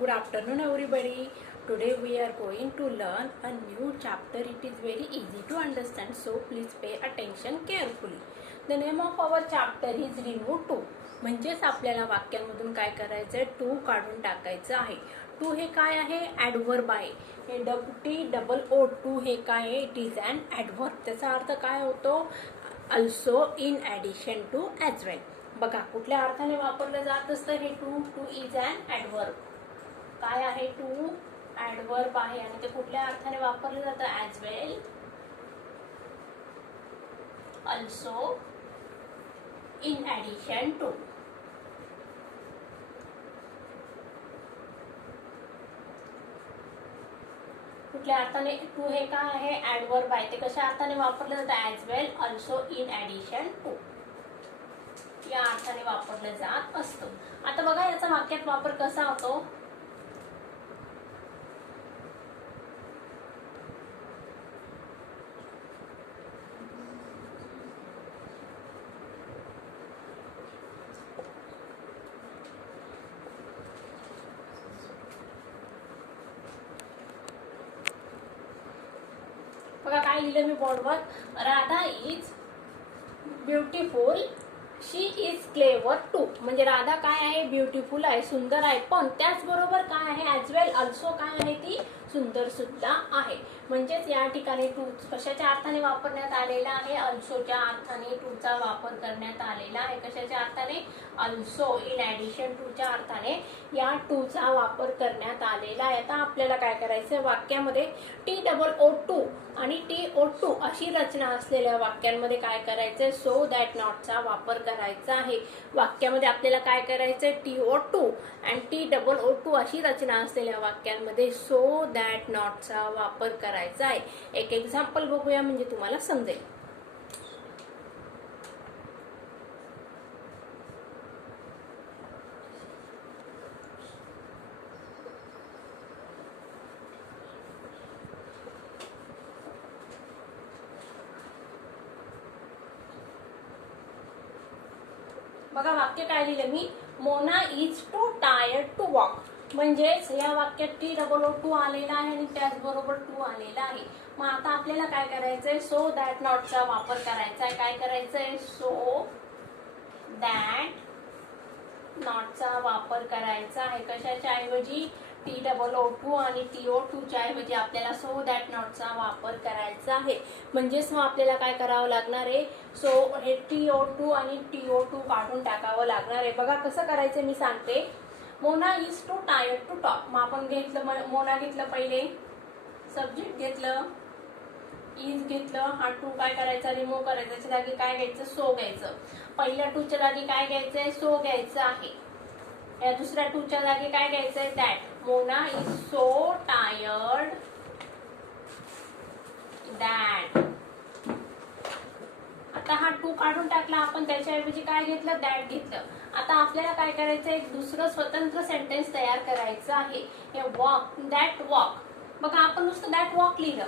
Good afternoon, everybody. Today we are going to learn a new chapter. It is very easy to understand, so please pay attention carefully. The name of our chapter is remove to. म्हणजेच आपल्याला वाक्यांमधून काय करायचं आहे, to काढून टाकायचं आहे. To हे काय आहे, ॲडव्हर्ब आहे. हे TOO टू हे काय आहे, इट इज ॲन ॲडव्हर्ब. त्याचा अर्थ काय होतो, also, in addition to, as well. बघा कुठल्या अर्थाने वापरलं जात असतं हे टू इज ॲन ॲडव्हर्ब. काय आहे, टू ॲडव्हर्ब आहे आणि ते कुठल्या अर्थाने वापरलं जातं, as well, also, in addition to. कुठल्या अर्थाने, टू हे काय आहे, ॲडव्हर्ब आहे. ते कशा अर्थाने वापरलं जातं, as well, also, in addition to या अर्थाने वापरलं जात असतं. आता बघा याचा वाक्यात वापर कसा होतो. बघा काय लिहिलं मी बोर्डवर, Radha is beautiful, she is clever too. म्हणजे राधा काय आहे, ब्युटिफुल आहे, सुंदर आहे, पण त्याचबरोबर काय आहे, ॲज वेल, अल्सो काय आहे, ती सुंदर सुद्धा आहे. म्हणजेच या ठिकाणी टू कशाच्या अर्थाने वापरण्यात आलेला आहे, अल्सोच्या अर्थाने टूचा वापर करण्यात आलेला आहे. कशाच्या अर्थाने, अल्सो, इन ॲडिशन टूच्या अर्थाने या टूचा वापर करण्यात आलेला आहे. आता आपल्याला काय करायचं, वाक्यामध्ये TOO आणि TOO अशी रचना असलेल्या वाक्यांमध्ये काय करायचंय, सो दॅट नॉटचा वापर करायचा आहे. वाक्यामध्ये आपल्याला काय करायचंय, TOO आणि TOO अशी रचना असलेल्या वाक्यांमध्ये सो दॅट नॉटचा वापर करायचा आहे. एक एक्झाम्पल बघूया म्हणजे तुम्हाला समजेल. बघा वाक्य काय लिहिलं मी, Mona is too tired to walk. म्हणजेच या वाक्यात TOO आलेला आहे आणि त्याचबरोबर टू आलेला आहे. मग आता आपल्याला काय करायचंय, सो दॅट नॉटचा वापर करायचा आहे. काय करायचंय, सो दॅट नॉटचा वापर करायचा आहे. कशाच्या ऐवजी, TOO आणि TOO च्या ऐवजी आपल्याला सो दॅट नॉटचा वापर करायचा आहे. म्हणजेच मग आपल्याला काय करावं लागणार आहे, सो हे TOO आणि TOO काढून टाकावं लागणार आहे. बघा कसं करायचं मी सांगते. Mona is too tired to talk. मग आपण घेतलं, मोना घेतलं पहिले, सब्जेक्ट घेतलं, इज घेतलं, हा टू काय करायचा, रिमूव्ह करायचा. त्याच्या जागी काय घ्यायचं, सो घ्यायचं. पहिल्या टूच्या जागी काय घ्यायचंय, सो घ्यायचं आहे. या दुसऱ्या टूच्या जागी काय घ्यायचंय, that. Mona is so tired that. आता हा टू काढून टाकला आपण, त्याच्याऐवजी काय घेतलं, दॅट घेतलं. आता आपल्याला काय करायचं, एक दुसरं स्वतंत्र सेंटेन्स तयार करायचं आहे. हे वॉक, दॅट वॉक. बघा आपण नुसतं दॅट वॉक लिहिलं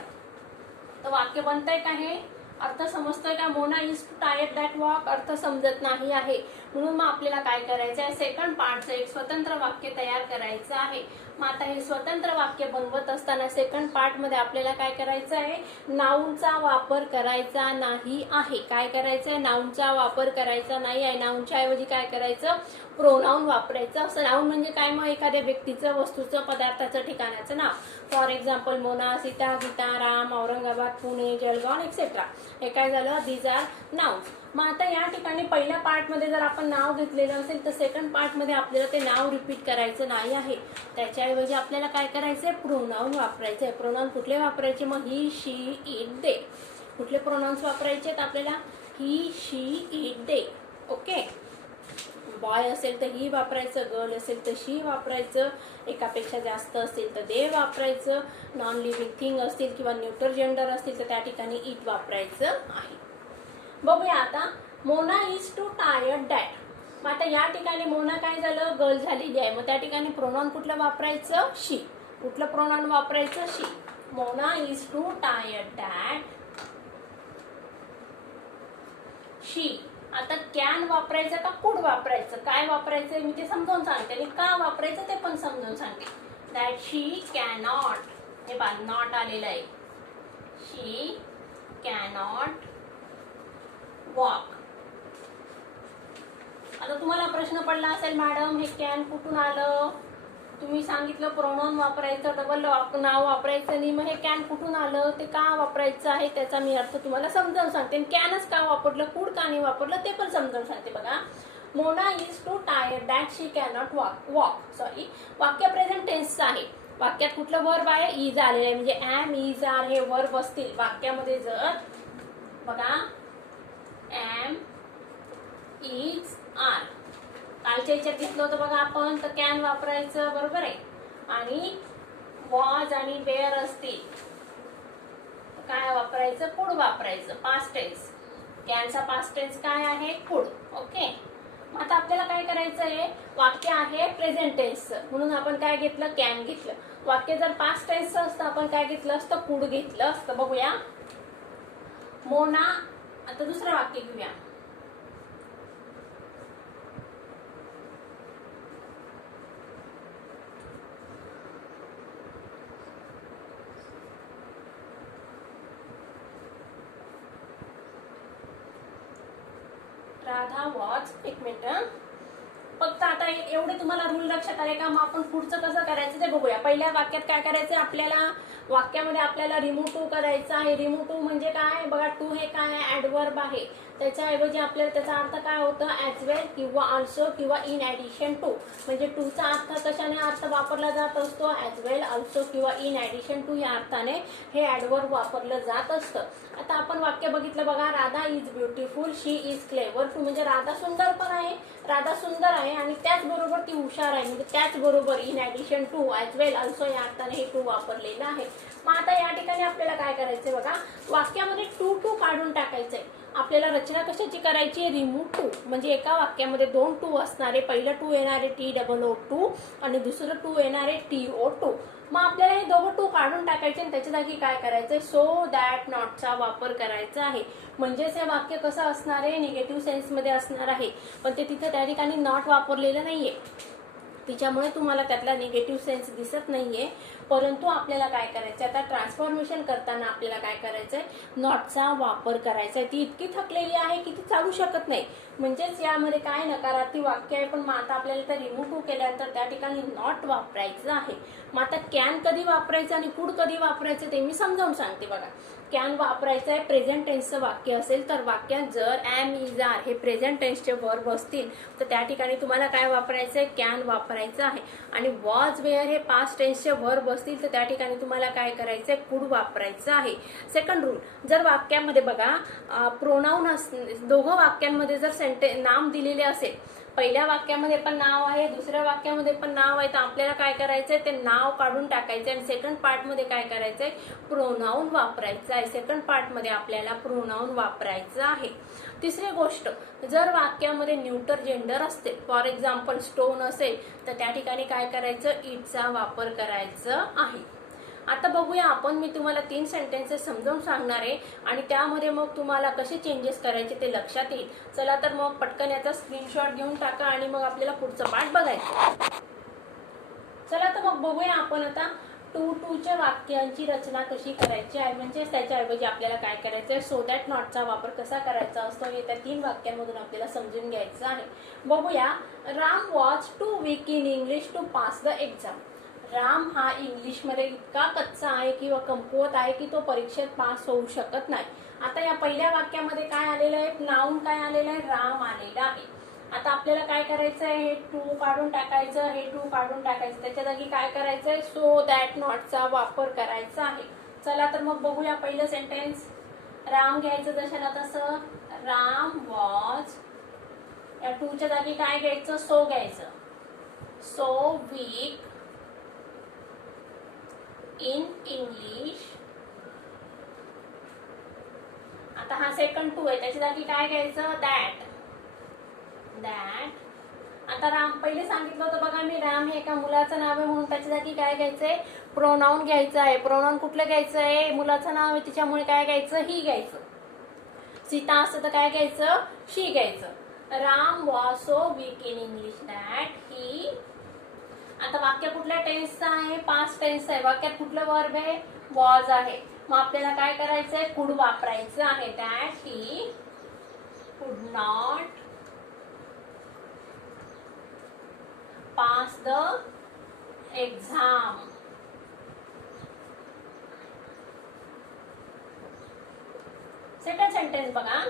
तर वाक्य बनतंय का, हे अर्थ समजतोय का. Mona is too tired that walk अर्थ समजत नाही आहे. म्हणून मग आपल्याला काय करायचं आहे, सेकंड पार्टचं एक स्वतंत्र वाक्य तयार करायचं आहे. मग आता हे स्वतंत्र वाक्य बनवत असताना सेकंड पार्ट मध्ये आपल्याला काय करायचं आहे, नाऊनचा वापर करायचा नाही आहे. काय करायचंय, नाऊनचा वापर करायचा नाही आहे. नाऊनच्या ऐवजी काय करायचं, प्रोनाऊन वापरायचं. असं नाऊन म्हणजे काय, मग एखाद्या व्यक्तीचं, वस्तूचं, पदार्थाचं, ठिकाणाचं नाव. For example Mona, Sita, Gita, Ram, Aurangabad, Pune, Jalgaon etcetera. हे काय झालं, दीज आर नाउन्स. मग आता या ठिकाणी पहिल्या पार्ट मध्ये जर आपण नाव घेतलेलं असेल तर सेकंड पार्ट मध्ये आपल्याला ते नाव रिपीट करायचं नाही आहे. त्याच्याऐवजी आपल्याला काय करायचंय, प्रोनाऊन वापरायचंय. प्रोनाऊन कुठले वापरायचे, मग ही, शी, इट, दे. कुठले प्रोनाऊन्स वापरायचे आपल्याला, ही, शी, इट, दे. ओके. बॉय असेल तर ही वापरायचं, गर्ल असेल तर शी वापरायचं, एकापेक्षा जास्त असेल तर दे वापरायचं, नॉन लिव्हिंग थिंग असतील किंवा न्यूटर जेंडर असतील तर त्या ठिकाणी इट वापरायचं आहे. बघूया आता, Mona is too tired that. मग आता या ठिकाणी मोना काय झालं, गर्ल झालेली आहे. मग त्या ठिकाणी प्रोनाउन कुठलं वापरायचं, शी. कुठलं प्रोनाउन वापरायचं, she. Mona is too tired that she. आता कॅन वापरायचं का कुड वापरायचं, काय वापरायचं मी ते समजावून सांगते आणि का वापरायचं ते पण समजावून सांगते. दॅट शी कॅनॉट, हे पहा नॉट आलेलं आहे, शी कॅनॉट वॉक. आता तुम्हाला प्रश्न पडला असेल मॅडम हे कॅन कुठून आलं, तुम्ही सांगितलं प्रोनाउन वापरायचं, डबल नाव वापरायचं नाही, मग हे कॅन कुठून आलं, ते का वापरायचं आहे त्याचा मी अर्थ तुम्हाला समजावून सांगते. कॅनच का वापरलं, कुड का नाही वापरलं ते पण समजावून सांगते. बघा, Mona is too tired that she cannot walk. Sorry, वाक्य प्रेझेंट टेन्सचं आहे. वाक्यात कुठलं वर्ब आहे, इज आलेलं आहे, म्हणजे ऍम इज आर हे वर्ब असतील वाक्यामध्ये. जर बघा ऍम इज आर कालच्या याच्यात घेतलं होतं बघा आपण, तर कॅन वापरायचं, बरोबर आहे. आणि वॉज आणि वेअर असतील काय वापरायचं, कुड वापरायचं. पास्ट टेन्स, कॅनचा पास्ट टेन्स काय आहे, कुड. ओके, आता आपल्याला काय करायचं आहे, वाक्य आहे प्रेझेंट टेन्सचं म्हणून आपण काय घेतलं, कॅन घेतलं. वाक्य जर पास्ट टेन्सचं असतं आपण काय घेतलं असतं, कुड घेतलं असतं. बघूया, मोना, आता दुसरं वाक्य घेऊया. राधा वॉज, एक मिनिट, फक्त आता एवढे तुम्हाला रूल लक्षात आले का. मग आपण पुढचं कसं करायचं ते बघूया. पहिल्या वाक्यात काय करायचं आपल्याला, वाक्यामध्ये आपल्याला रिमूव्ह टू करायचं आहे. रिमूव्ह टू म्हणजे काय, बघा टू हे काय ऍडवर्ब आहे, त्याच्याऐवजी आपल्याला त्याचा अर्थ काय होतं, ऍज वेल किंवा ऑल्सो किंवा इन ऍडिशन टू. म्हणजे टूचा अर्थ कशाने अर्थ वापरला जात असतो, ऍज वेल, ऑल्सो किंवा इन ऍडिशन टू या अर्थाने हे ऍडवर्ब वापरलं जात असतं. आता आपण वाक्य बघितलं बघा, Radha is beautiful, she is clever too, म्हणजे राधा सुंदर पण आहे, राधा सुंदर आहे आणि त्याचबरोबर ती हुशार आहे, म्हणजे त्याचबरोबर in addition to, as well, also या अर्थाने हे टू वापरलेलं आहे. मग आता या ठिकाणी आपल्याला काय करायचंय बघा, वाक्यामध्ये टू टू काढून टाकायचंय. आपल्याला रचना कशाची करायची, रिमूव्ह टू, म्हणजे एका वाक्यामध्ये दोन टू असणारे, पहिलं टू येणारे TOO2 आणि दुसरं टू येणारे TO2. मग आपल्याला हे दोघं टू काढून टाकायचे आणि त्याच्या जागी काय करायचंय, सो दॅट नॉटचा वापर करायचा आहे. म्हणजेच हे वाक्य कसं असणार आहे, निगेटिव्ह सेन्समध्ये असणार आहे, पण ते तिथं त्या ठिकाणी नॉट वापरलेलं नाहीये, तिच्यामुळे तुम्हाला त्यातला निगेटिव्ह सेन्स दिसत नाहीये. परंतु आपल्याला काय करायचं, आता ट्रान्सफॉर्मेशन करताना आपल्याला काय करायचंय, नॉटचा वापर करायचा आहे. ती इतकी थकलेली आहे की ती चालू शकत नाही, म्हणजेच यामध्ये काय नकारार्थी वाक्य आहे. पण मग आता आपल्याला तर रिमूव्ह टू केल्यानंतर त्या ठिकाणी नॉट वापरायचं आहे. मग आता कॅन कधी वापरायचं आणि कुड कधी वापरायचं ते मी समजावून सांगते. बघा, कॅन वापरायचं आहे प्रेझेंट टेन्सचं वाक्य असेल तर वाक्यात जर ऍम इज आर हे प्रेझेंट टेन्सचे वर्ब असतील तर त्या ठिकाणी तुम्हाला काय वापरायचं आहे, कॅन वापरायचं आहे. आणि वॉज वेअर हे पास्ट टेन्सचे वर्ब असतील तर त्या ठिकाणी तुम्हाला काय करायचं आहे, कुड वापरायचं आहे. सेकंड रूल, जर वाक्यामध्ये बघा प्रोनाउन दोघं वाक्यांमध्ये जर नाम दिलेले असेल, पहिल्या वाक्यामध्ये पण नाव आहे, दुसऱ्या वाक्यामध्ये पण नाव आहे, तर आपल्याला काय करायचंय, ते नाव काढून टाकायचं आणि सेकंड पार्ट मध्ये काय करायचंय, प्रोनाउन वापरायचं आहे. सेकंड पार्ट मध्ये आपल्याला प्रोनाउन वापरायचं आहे. तिसरी गोष्ट, जर वाक्यामध्ये न्यूटर जेंडर असते, फॉर एक्झाम्पल स्टोन असेल, तर त्या ठिकाणी काय करायचं, इटचा वापर करायचं आहे. आता बघूया आपण, मी तुम्हाला 3 सेंटेन्सेस समजावून सांगणार आहे आणि त्यामध्ये मग तुम्हाला कसे चेंजेस करायचे ते लक्षात येईल. चला तर मग पटकन याचा स्क्रीनशॉट घेऊन टाका आणि मग आपल्याला पुढचं पाठ बघायचं. चला तर मग बघूया आपण आता टूच्या वाक्यांची रचना कशी करायची आहे. म्हणजे त्याच्याऐवजी आपल्याला काय करायचं आहे, सो दॅट नॉटचा वापर कसा करायचा असतो हे त्या 3 वाक्यांमधून आपल्याला समजून घ्यायचं आहे. बघूया, Ram was too weak in English to pass the exam. Ram हा इंग्लिशमध्ये इतका कच्चा आहे किंवा कमकुवत आहे की तो परीक्षेत पास होऊ शकत नाही. आता या पहिल्या वाक्यामध्ये काय आलेलं आहे, नाउन काय आलेलं आहे, राम आलेला आहे. आता आपल्याला काय करायचं आहे, हे टू काढून टाकायचं, हे टू काढून टाकायचं, त्याच्या जागी काय करायचंय, सो दॅट नॉटचा वापर करायचा आहे. चला तर मग बघूया पहिलं सेंटेन्स. राम घ्यायचं जशाला तसं, राम वॉज, या टूच्या जागी काय घ्यायचं, सो घ्यायचं, सो वीक इन इंग्लिश. आता हा सेकंड टू आहे, त्याच्या जागी काय घ्यायचं, दॅट. आता राम पहिले सांगितलं होतं बघा मी, राम हे एका मुलाचं नाव आहे म्हणून त्याच्या जागी काय घ्यायचंय, प्रोनाउन घ्यायचं आहे. प्रोनाउन कुठलं घ्यायचं आहे, मुलाचं नाव आहे त्याच्यामुळे काय घ्यायचं, ही घ्यायचं. सीता असतं तर काय घ्यायचं, शी घ्यायचं. Ram was so weak in English that he. आता वाक्य कुठल्या टेन्सचं आहे, पास्ट टेन्सचं आहे. वाक्यात कुठलं वर्ब आहे, वॉज आहे. मग आपल्याला काय करायचंय, कुड वापरायचं आहे. That he could not pass the exam. Second sentence बघा.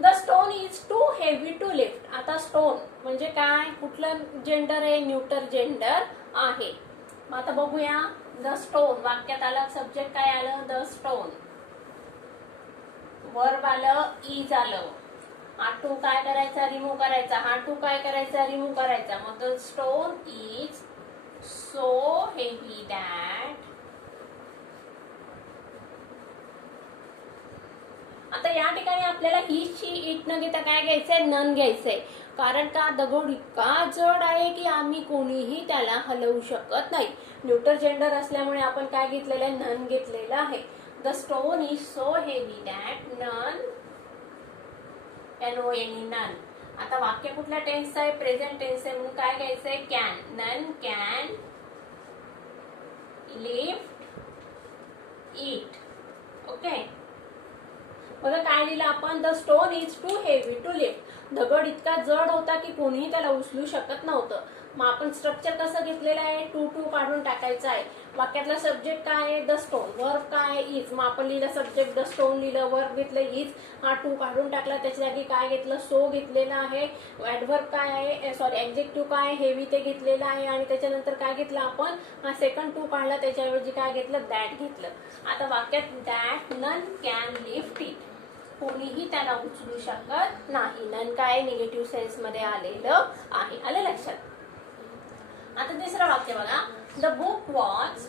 The stone is too heavy to lift. आता स्टोन म्हणजे काय, कुठलं जेंडर आहे, न्यूटर जेंडर आहे. मग आता बघूया. द स्टोन वाक्यात आलं, सब्जेक्ट काय आलं, द स्टोन. वर्ब आलं, इज आलं. हा टू काय करायचा, रिमूव्ह करायचा. हा टू काय करायचा, रिमूव्ह करायचा. मग the stone is so heavy that. आता या ठिकाणी आपल्याला ही शी इट न घेता काय घ्यायचंय, नन घ्यायचंय. कारण का, दगड इतका जड आहे की आम्ही कोणीही त्याला हलवू शकत नाही. न्यूटर जेंडर असल्यामुळे आपण काय घेतलेलं आहे, नन घेतलेलं आहे. The stone is so heavy that none, none. आता वाक्य कुठल्या टेन्सचं आहे, प्रेझेंट टेन्स आहे, म्हणून काय घ्यायचंय, can. None can lift it. Okay. बघा काय लिहिलं आपण, the stone is too heavy to lift. दगड इतका जड होता की कोणीही त्याला उचलू शकत नव्हतं. मग आपण स्ट्रक्चर कसं घेतलेलं आहे, टू टू काढून टाकायचं आहे. वाक्यातला सब्जेक्ट काय आहे, द स्टोन. वर्ब काय आहे, इज. मग आपण लिहिलं सब्जेक्ट द स्टोन लिहिलं, वर्ब घेतलं इज. हा टू काढून टाकला, त्याच्या जागी काय घेतलं, सो घेतलेलं आहे. ऍडवर्ब काय आहे, सॉरी ऍडजेक्टिव्ह काय आहे, हेवी ते घेतलेलं आहे. आणि त्याच्यानंतर काय घेतलं आपण, हा सेकंड टू काढला, त्याच्याऐवजी काय घेतलं, दॅट घेतलं. आता वाक्यात that none can lift it. कोणीही त्याला उचलू शकत नाही. नन काय, निगेटिव्ह सेन्स मध्ये आलेलं आहे. आलं लक्षात. आता तिसरं वाक्य बघा. The book was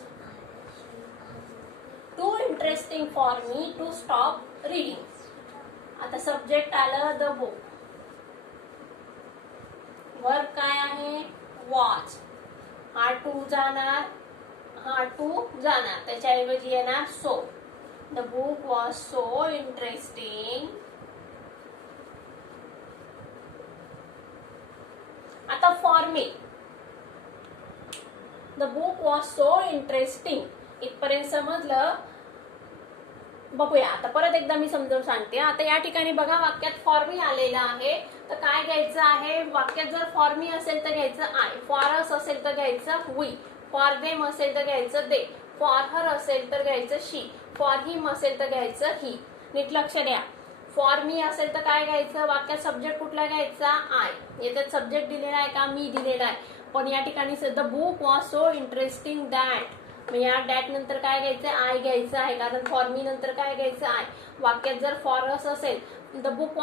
too interesting for me to stop reading. आता सब्जेक्ट आलं, द बुक. वर्ब काय आहे, वॉज. हा टू जाणार, हा टू जाणार, त्याच्याऐवजी येणार so. The book was so interesting. आता for me. The book was so interesting. इथपर्यंत समजलं. बघूया आता परत एकदा मी समजावून सांगते. आता या ठिकाणी बघा, वाक्यात फॉर मी आलेलं आहे, तर काय घ्यायचं आहे, वाक्यात जर फॉर मी असेल तर घ्यायचं आय. फॉर अस असेल तर घ्यायचं वी. फॉर देम असेल तर घ्यायचं दे. फॉर हर असेल तर घ्यायचं शी. फॉर हिम असेल तर घ्यायचं ही. नीट लक्ष द्या. फॉर मी असेल तर काय घ्यायचं, वाक्यात सब्जेक्ट कुठला घ्यायचा, आय. याच्यात सब्जेक्ट दिलेला आहे का, मी दिलेला आहे. पण या ठिकाणी the book was so interesting that. या डॅट नंतर काय घ्यायचं, आय घ्यायचं आहे. कारण फॉर मी नंतर काय घ्यायचं, आय. वाक्यात जर फॉर अस असेल, the book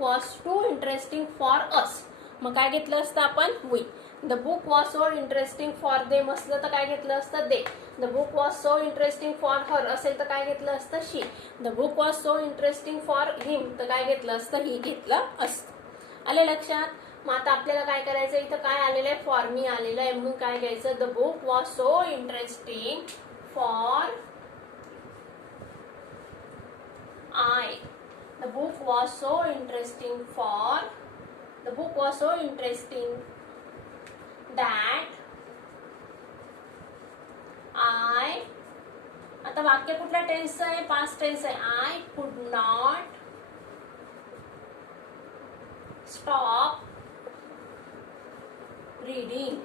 was too interesting for us, मग काय घेतलं असतं आपण, we. The book was so interesting for them असलं तर काय घेतलं असतं, they. The book was so interesting for her असेल तर काय घेतलं असतं, she. The book was so interesting for him तर काय घेतलं असतं, ही घेतलं असतं. आले लक्षात. मग आता आपल्याला काय करायचं, इथं काय आलेलं आहे, फॉर मी आलेलं आहे, म्हणून काय घ्यायचं, the book was so interesting for I. The book was so interesting for, the book was so interesting that I. आता वाक्य कुठल्या टेन्सचं आहे, पास्ट टेन्स आहे. I could not stop reading.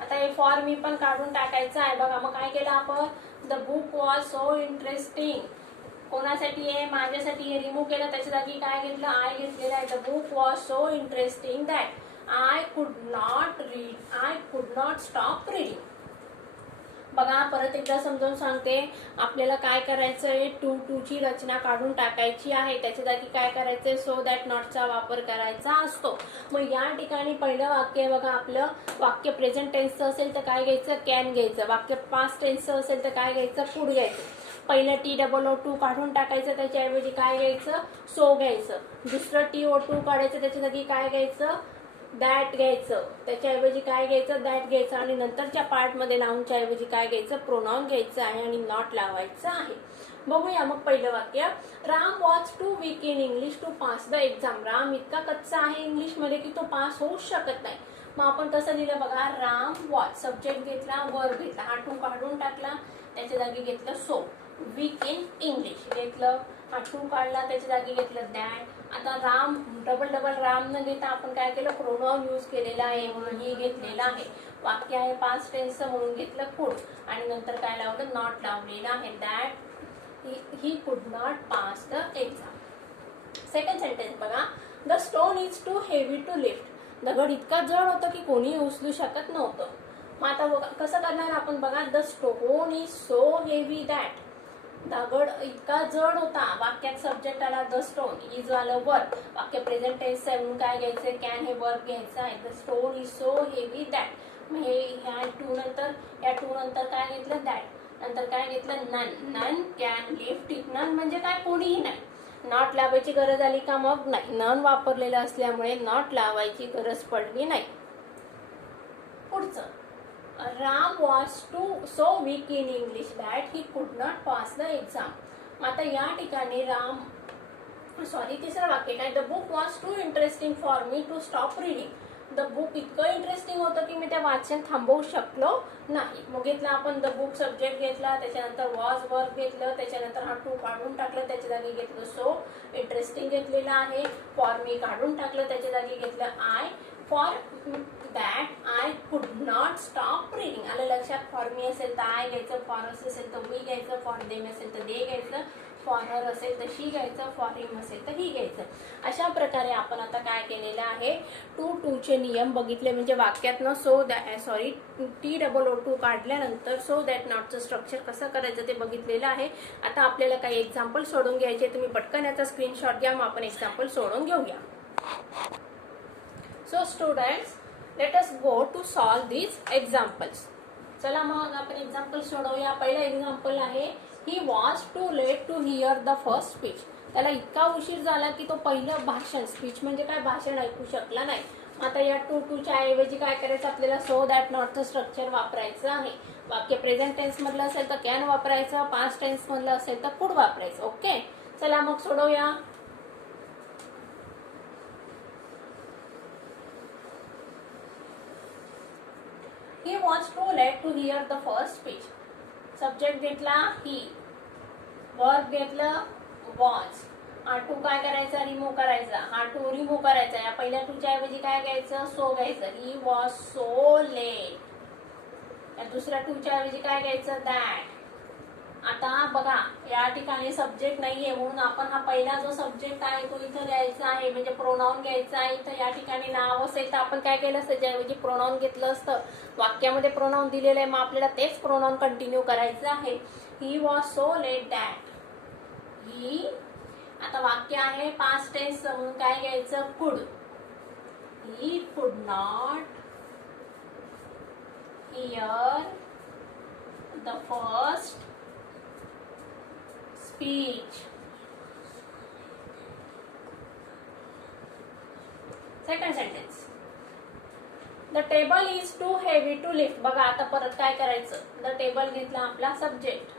आता हे फॉर मी पण काढून टाकायचं आहे. बघा मग काय केलं आपण, the book was so interesting. कोणासाठी आहे, माझ्यासाठी. हे रिमूव्ह केलं, त्याच्या जागी काय घेतलं, आय घेतलेलं आहे. The book was so interesting that I could not read, I could not stop reading. बघा परत एकदा समजावून सांगते. आपल्याला काय करायचंय, टू टू ची रचना काढून टाकायची आहे. त्याच्या जागी काय करायचंय, सो दॅट नॉटचा वापर करायचा असतो. मग या ठिकाणी पहिलं वाक्य बघा, आपलं वाक्य प्रेझेंट टेन्सचं असेल तर काय घ्यायचं, कॅन घ्यायचं. वाक्य पास्ट टेन्सचं असेल तर काय घ्यायचं, कुड घ्यायचं. पहिलं TOO काढून टाकायचं, त्याच्याऐवजी काय घ्यायचं, सो घ्यायचं. दुसरं TO2 काढायचं, त्याच्या जागी काय घ्यायचं, दॅट घ्यायचं, त्याच्याऐवजी काय घ्यायचं, दॅट घ्यायचं आणि नंतरच्या पार्टमध्ये नाऊनच्या ऐवजी काय घ्यायचं, प्रोनाऊन घ्यायचं आहे आणि नॉट लावायचं आहे. बघूया मग पहिलं वाक्य. Ram was too weak in English to pass the exam. Ram इतका कच्चा आहे इंग्लिशमध्ये की तो पास होऊ शकत नाही. मग आपण कसं लिहिलं बघा, राम वॉज, सब्जेक्ट घेतला, वर्ब घेतला, हा टू काढून टाकला, त्याच्या जागी घेतलं सो. वीक इन इंग्लिश घेतलं, हा टू काढला, त्याच्या जागी घेतलं दॅट. आता राम डबल डबल राम न घेता आपण काय केलं, प्रोनाउन यूज केलेला आहे म्हणून ही घेतलेला आहे. वाक्य आहे पास्ट टेन्सचं म्हणून घेतलं कुड आणि नंतर काय लावलं, नॉट लावलेलं आहे. That he could not pass the exam. Second sentence बघा. The stone is too heavy to lift. दगड इतका जड होतं की कोणी उचलू शकत नव्हतं. मग आता बघा कसं करणार आपण बघा. The stone is so heavy that. दगड इतका जड होता. वाक्यात सब्जेक्ट आला द स्टोन, इज आलं वर्ब, वाक्य प्रेझेंट टेन्स आहे म्हणून काय घ्यायचं, कॅन हे वर्ब घ्यायचं आहे. The stone is so heavy that. मग हे ह्या टू नंतर काय घेतलं, दॅट. नंतर काय घेतलं, none. None can lift it. None म्हणजे काय, कोणीही नाही. नॉट लावायची गरज आली का, मग नाही. नन वापरलेलं असल्यामुळे नॉट लावायची गरज पडली नाही. पुढचं. Ram was too so weak in English that he could not pass the exam. आता या ठिकाणी तिसरं वाक्य काय, the book was too interesting for me to stop reading. The book इतकं इंटरेस्टिंग होतं की मी त्या वाचन थांबवू शकलो नाही. मग घेतला आपण द बुक, सब्जेक्ट घेतला, त्याच्यानंतर वॉज वर्ब घेतलं, त्याच्यानंतर हा टू काढून टाकलं, त्याच्या जागी घेतलं सो. इंटरेस्टिंग घेतलेलं आहे. फॉर मी काढून टाकलं, त्याच्या जागी घेतलं I. For that I could not stop reading. आलं लक्षात. फॉर मी असेल तर आय घ्यायचं, फॉर असेल तर वी घ्यायचं, फॉर देम असेल तर दे घ्यायचं, फॉर हर असेल तर शी घ्यायचं, फॉर हिम असेल तर ही घ्यायचं. अशा प्रकारे आपण आता काय केलेलं आहे, टू चे नियम बघितले. म्हणजे वाक्यातनं TOO काढल्यानंतर सो दॅट नॉटचं स्ट्रक्चर कसं करायचं ते बघितलेलं आहे. आता आपल्याला काही एक्झाम्पल सोडून घ्यायचे. तुम्ही पटकन याचा स्क्रीनशॉट घ्या, मग आपण एक्झाम्पल सोडून घेऊया. So students, let us go to solve these examples. चला मग आपण एक्झाम्पल सोडवूया. पहिलं एक्झाम्पल आहे, he was too late to hear the first speech. त्याला इतका उशीर झाला की तो पहिलं भाषण, स्पीच म्हणजे काय, भाषण ऐकू शकला नाही. आता या टूच्या ऐवजी काय करायचं आपल्याला, सो दॅट नॉटचं स्ट्रक्चर वापरायचं आहे. वाक्य प्रेझेंट टेन्स मधलं असेल तर कॅन वापरायचं, पास्ट टेन्स मधलं असेल तर कुड वापरायचं. ओके, चला मग सोडवूया. He was too late to hear the first speech. Subject घेतला ही, वर्ब घेतलं वॉज, हा टू काय करायचा, रिमूव्ह करायचा, हा टू रिमूव्ह करायचा. या पहिल्या टूच्या ऐवजी काय घ्यायचं, सो घ्यायचं. He was so let. या दुसऱ्या टूच्या ऐवजी काय घ्यायचं, दॅट. आता बघा या ठिकाणी सब्जेक्ट नाहीये म्हणून आपण हा पहिला जो सब्जेक्ट आहे तो इथं घ्यायचा आहे, म्हणजे प्रोनाउन घ्यायचा आहे. इथं या ठिकाणी नाव असेल तर आपण काय केलं असतं, त्याच्याऐवजी प्रोनाउन घेतलं असतं. वाक्यामध्ये प्रोनाउन दिलेलं आहे, मग आपल्याला तेच प्रोनाउन कंटिन्यू करायचं आहे. He was so let that he. आता वाक्य आहे पास्ट टेन्स म्हणून काय घ्यायचं, could. He could not hear the first speech. Second sentence, the table is too heavy to lift. बघा आता परत काय करायचं, द टेबल घेतला आपला सब्जेक्ट.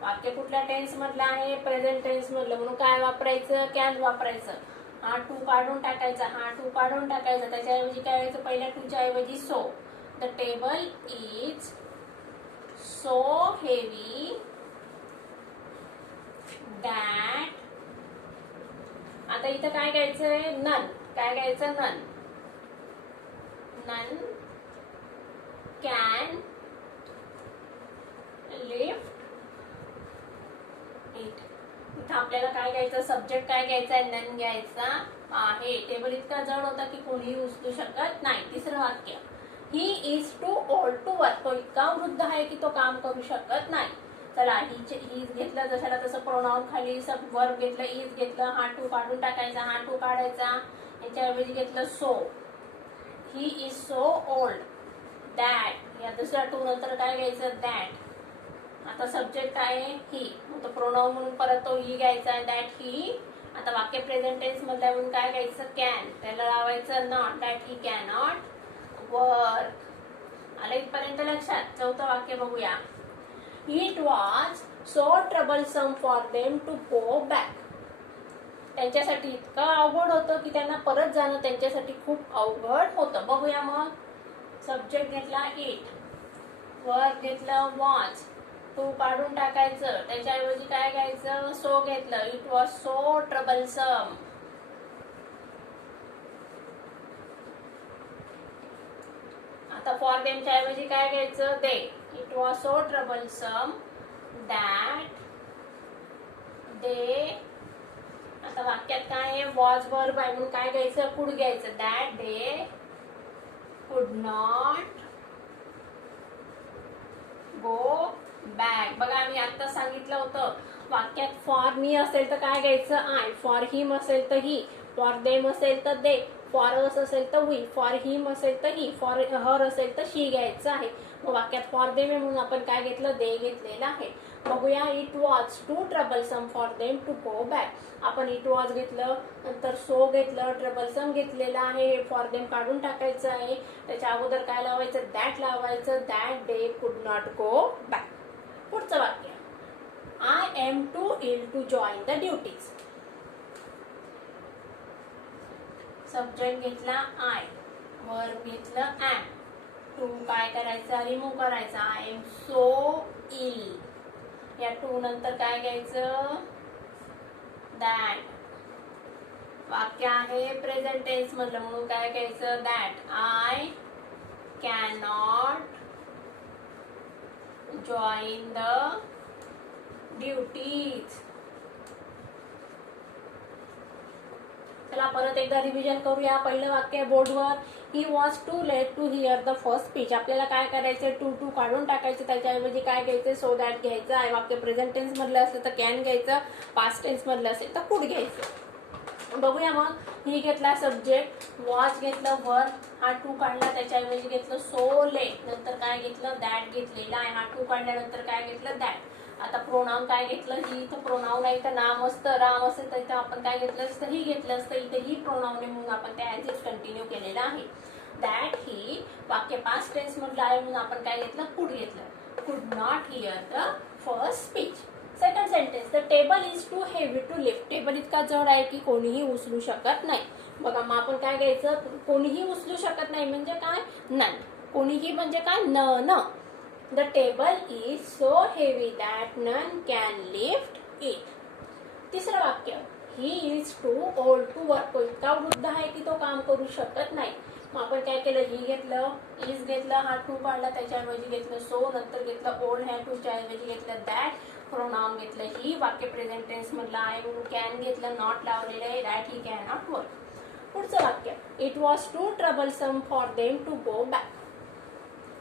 वाक्य कुठल्या टेन्स मधलं आहे, प्रेझेंट टेन्स मधलं, म्हणून काय वापरायचं, कॅन वापरायचं. हा टू काढून टाकायचा, हा टू काढून टाकायचा, त्याच्याऐवजी काय व्हायचं, पहिल्या टूच्या ऐवजी so. The table is so heavy that. आता इथं काय घ्यायचंय, नन. काय घ्यायचं, none. None can lift it. इथं आपल्याला काय घ्यायचं, सब्जेक्ट काय घ्यायचा आहे, नन घ्यायचा आहे. टेबल इतका जड होता की कोणीही उचलू शकत नाही. तिसरं वाक्य, he is too old to work. तो इतका वृद्ध आहे की तो काम करू शकत नाही. चला हीज घेतलं जशाला तसं प्रोनाउन खाली सब वर्ब घेतलं, इज घेतलं, हा टू काढून टाकायचा, हा टू काढायचा, याच्याऐवजी घेतलं so. He is so old that. या दुसऱ्या टू नंतर काय घ्यायचं, दॅट. आता सब्जेक्ट आहे ही, मग तो प्रोनाउन म्हणून परत तो ही घ्यायचा आहे, दॅट ही. आता वाक्य प्रेझेंट टेन्स मधल्या म्हणून काय घ्यायचं कॅन, त्याला लावायचं not, that he can not work. आलं इथपर्यंत लक्षात. चौथं वाक्य बघूया. It was so troublesome for them to go back. त्यांच्यासाठी इतकं अवघड होतं की त्यांना परत जाणं त्यांच्यासाठी खूप अवघड होतं. बघूया मग. सब्जेक्ट घेतला इट, वर्क घेतलं वॉज, टू काढून टाकायचं, त्याच्याऐवजी काय घ्यायचं सो घेतलं. It was so troublesome. आता फॉर देमच्या ऐवजी काय घ्यायचं they. It was so troublesome that they. आता वाक्यात काय आहे वॉज वर्ब आहे म्हणून काय घ्यायचं कुड घ्यायचं. That they could not go back. बघा मी आता सांगितलं होतं वाक्यात फॉर मी असेल तर काय घ्यायचं आय, फॉर हिम असेल तर ही, फॉर देम असेल तर दे, फॉर अस असेल तर वी, फॉर हिम असेल तर ही, फॉर हर असेल तर शी घ्यायचं आहे. मग वाक्यात फॉर देम आहे म्हणून आपण काय घेतलं दे घेतलेलं आहे. बघूया. It was too troublesome for them to go back. आपण इट वॉज घेतलं, नंतर सो घेतलं, ट्रबलसम घेतलेलं आहे, फॉर देम काढून टाकायचं आहे. त्याच्या अगोदर काय लावायचं दॅट लावायचं. That they could not go back. पुढचं वाक्य. I am too ill to join the duties. Subject घेतला आय, वर्ब घेतलं एम, टू काय करायचं रिमूव्ह करायचा. I am so ill. या टू नंतर काय घ्यायचं दॅट. वाक्य आहे प्रेझेंट टेन्स मधलं म्हणून काय घ्यायचं that I can not join the duties. चला परत एकदा रिव्हिजन करूया. पहिलं वाक्य बोर्डवर. He was too late to hear the first speech. आपल्याला काय करायचं टू टू काढून टाकायचं, त्याच्याऐवजी काय घ्यायचं सो दॅट घ्यायचं आहे. वाक्य प्रेझेंट टेन्स मधलं असेल तर कॅन घ्यायचं, पास्ट टेन्स मधलं असेल तर कुड घ्यायचं. बघूया मग. ही घेतला सब्जेक्ट, वॉज घेतलं वर, हा टू काढला, त्याच्याऐवजी घेतलं सो लेट, नंतर काय घेतलं दॅट घेतलेला आहे. हा टू काढल्यानंतर काय घेतलं दॅट. आता प्रोनाउन काय घेतलं ही. इथं प्रोनाउन आहे तर नाम असतं, राम असेल तर इथं आपण काय घेतलं असतं ही घेतलं असतं. इथे ही प्रोनाउन आहे म्हणून आपण त्या ऍज इट कंटिन्यू केलेलं आहे. दॅट ही वाक्य पास्ट टेन्स मधलं आहे म्हणून आपण काय घेतलं कुड घेतलं. Could not hear the first speech. Second sentence. The table is too heavy to lift. Table इतका जड आहे की कोणीही उचलू शकत नाही. बघा मग आपण काय घ्यायचं कोणीही उचलू शकत नाही म्हणजे काय नन. कोणीही म्हणजे काय न. The table is so heavy that none can lift it. तिसरं वाक्य. He is too old to work. तो इतका वृद्ध आहे की तो काम करू शकत नाही. मग आपण काय केलं ही घेतलं, इज घेतलं, हा टू काढला, त्याच्याऐवजी घेतलं सो, नंतर घेतलं ओल्ड, ह्या टूच्या ऐवजी घेतलं दॅट, प्रोनाउन घेतलं ही, वाक्य प्रेझेंट टेन्स मधलं आहे म्हणून कॅन घेतलं, नॉट लावलेलं आहे, that he can not work. पुढचं वाक्य. It was too troublesome for them to go back.